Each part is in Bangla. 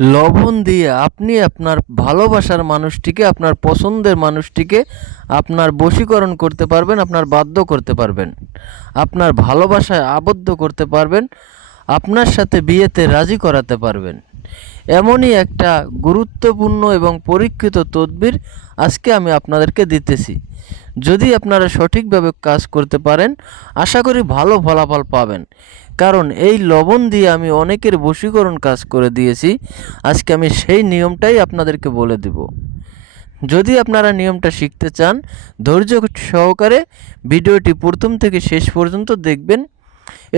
লবণ দিয়ে আপনি আপনার ভালোবাসার মানুষটিকে, আপনার পছন্দের মানুষটিকে আপনার বশীকরণ করতে পারবেন, আপনার বাধ্য করতে পারবেন, আপনার ভালোবাসায় আবদ্ধ করতে পারবেন, আপনার সাথে বিয়েতে রাজি করাতে পারবেন। এমনই একটা গুরুত্বপূর্ণ এবং পরীক্ষিত তদবির আজকে আমি আপনাদেরকে দিতেছি। যদি আপনারা সঠিকভাবে কাজ করতে পারেন, আশা করি ভালো ফলাফল পাবেন। কারণ এই লবণ দিয়ে আমি অনেকের বশীকরণ কাজ করে দিয়েছি। আজকে আমি সেই নিয়মটাই আপনাদেরকে বলে দেব। যদি আপনারা নিয়মটা শিখতে চান, ধৈর্য সহকারে ভিডিওটি প্রথম থেকে শেষ পর্যন্ত দেখবেন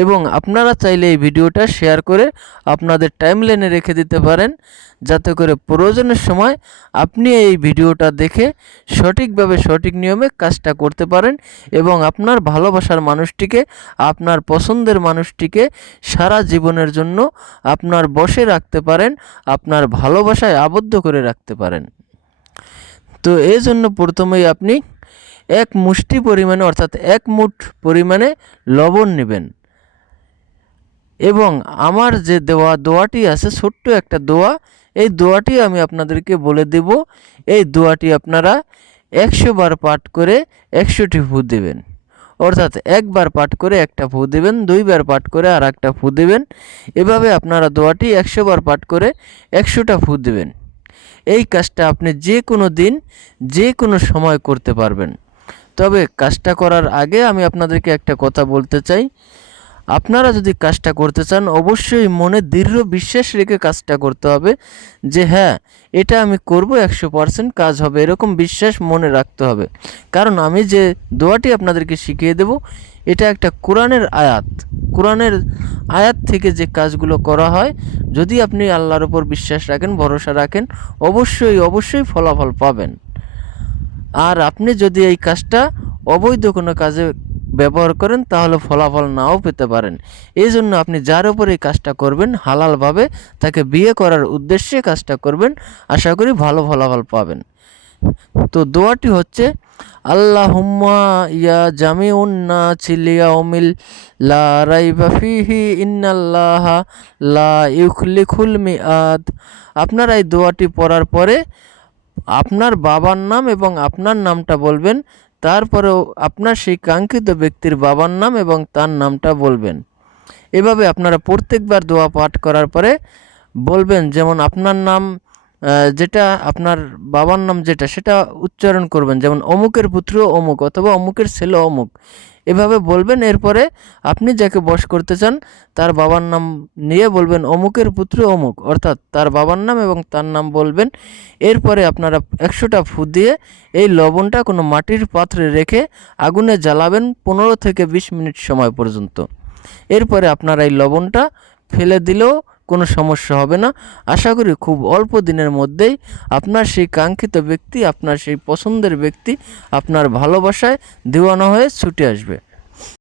এবং আপনারা চাইলে এই ভিডিওটা শেয়ার করে আপনাদের টাইমলাইনে রেখে দিতে পারেন, যাতে করে প্রয়োজনের সময় আপনি এই ভিডিওটা দেখে সঠিকভাবে সঠিক নিয়মে কাজটা করতে পারেন এবং আপনার ভালোবাসার মানুষটিকে, আপনার পছন্দের মানুষটিকে সারা জীবনের জন্য আপনার বশে রাখতে পারেন, আপনার ভালোবাসায় আবদ্ধ করে রাখতে পারেন। তো এই জন্য প্রথমেই আপনি এক মুষ্টি পরিমাণে, অর্থাৎ এক মুঠ পরিমাণে লবণ নেবেন এবং আমার যে দোয়াটি আছে, ছোট্ট একটা দোয়া, এই দোয়াটি আমি আপনাদেরকে বলে দেব। এই দোয়াটি আপনারা 100 বার পাঠ করে 100টি ফু দেবেন। অর্থাৎ একবার পাঠ করে একটা ফু দেবেন, 2 বার পাঠ করে আর একটা ফু দেবেন। এভাবে আপনারা দোয়াটি 100 বার পাঠ করে 100টা ফু দেবেন। এই কাজটা আপনি যে কোনো দিন, যে কোনো সময় করতে পারবেন। তবে কাজটা করার আগে আমি আপনাদেরকে একটা কথা বলতে চাই। আপনারা যদি কাজটা করতে চান, অবশ্যই মনে দৃঢ় বিশ্বাস রেখে কাজটা করতে হবে যে হ্যাঁ, এটা আমি করব, 100% কাজ হবে, এরকম বিশ্বাস মনে রাখতে হবে। কারণ আমি যে দোয়াটি আপনাদেরকে শিখিয়ে দেব, এটা একটা কোরআনের আয়াত। কোরআনের আয়াত থেকে যে কাজগুলো করা হয়, যদি আপনি আল্লাহর উপর বিশ্বাস রাখেন, ভরসা রাখেন, অবশ্যই ফলাফল পাবেন। আর আপনি যদি এই কাজটা অবৈধ কোনো কাজে ব্যবহার করেন, তাহলে ফলাফল নাও পেতে পারেন। এই জন্য আপনি যার উপর এই কাজটা করবেন, হালালভাবে তাকে বিয়ে করার উদ্দেশ্যে কাজটা করবেন, আশা করি ভালো ফলাফল পাবেন। তো দোয়াটি হচ্ছে, আল্লাহুম্মা ইয়া জামিউন নাসি লিয়াউমিল লা রাইবা ফিহি ইন্নাল্লাহা লা ইউখলিফুল মিআদ। আপনারা এই দোয়াটি পড়ার পরে আপনার বাবার নাম এবং আপনার নামটা বলবেন, তারপরেও আপনার সেই কাঙ্ক্ষিত ব্যক্তির বাবার নাম এবং তার নামটা বলবেন। এভাবে আপনারা প্রত্যেকবার দোয়া পাঠ করার পরে বলবেন, যেমন আপনার নাম যেটা, আপনার বাবার নাম যেটা, সেটা উচ্চারণ করবেন, যেমন অমুকের পুত্র অমুক অথবা অমুকের ছেলে অমুক, এভাবে বলবেন। এরপরে আপনি যাকে বশ করতে চান তার বাবার নাম নিয়ে বলবেন অমুকের পুত্র অমুক, অর্থাৎ তার বাবার নাম এবং তার নাম বলবেন। এরপরে আপনারা 100টা ফু দিয়ে এই লবণটা কোনো মাটির পাত্রে রেখে আগুনে জ্বালাবেন 15 থেকে 20 মিনিট সময় পর্যন্ত। এরপরে আপনারা এই লবণটা ফেলে দিলেও কোনো সমস্যা হবে না। আশা করি খুব অল্প দিনের মধ্যেই আপনার সেই কাঙ্ক্ষিত ব্যক্তি, আপনার সেই পছন্দের ব্যক্তি আপনার ভালোবাসায় দিওয়ানা হয়ে ছুটে আসবে।